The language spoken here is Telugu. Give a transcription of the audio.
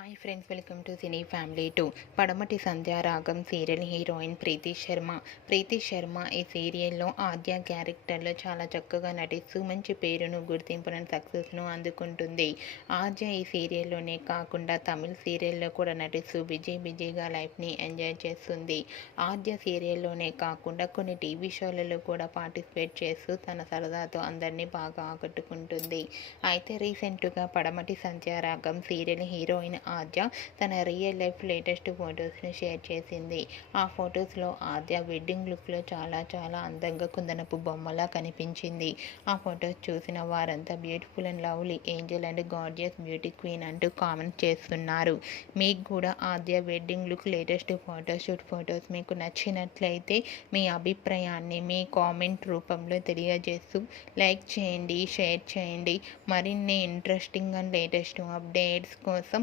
Hi friends welcome to cine family two. పడమటి సంధ్యారాగం సీరియల్ హీరోయిన్ ప్రీతి శర్మ. ప్రీతి శర్మ ఈ సీరియల్లో ఆద్య క్యారెక్టర్లో చాలా చక్కగా నటిస్తూ మంచి పేరును గుర్తింపును సక్సెస్ను అందుకుంటుంది. ఆద్య ఈ సీరియల్లోనే కాకుండా తమిళ సీరియల్లో కూడా నటిస్తూ బిజీ బిజీగా లైఫ్ని ఎంజాయ్ చేస్తుంది. ఆద్య సీరియల్లోనే కాకుండా కొన్ని టీవీ షోలలో కూడా పార్టిసిపేట్ చేస్తూ తన సరదాతో అందరినీ బాగా ఆకట్టుకుంటుంది. అయితే రీసెంట్గా పడమటి సంధ్యారాగం సీరియల్ హీరోయిన్ ఆద్య తన రియల్ లైఫ్ లేటెస్ట్ ఫొటోస్ని షేర్ చేసింది. ఆ ఫొటోస్లో ఆద్య వెడ్డింగ్ లుక్లో చాలా చాలా అందంగా కుందనపు బొమ్మలా కనిపించింది. ఆ ఫొటోస్ చూసిన వారంతా beautiful and lovely angel and gorgeous beauty queen అంటూ కామెంట్ చేస్తున్నారు. మీకు కూడా Aadya wedding look latest photoshoot photos మీకు నచ్చినట్లయితే మీ అభిప్రాయాన్ని మీ కామెంట్ రూపంలో తెలియజేస్తూ లైక్ చేయండి షేర్ చేయండి. మరిన్ని ఇంట్రెస్టింగ్ అండ్ లేటెస్ట్ అప్డేట్స్ కోసం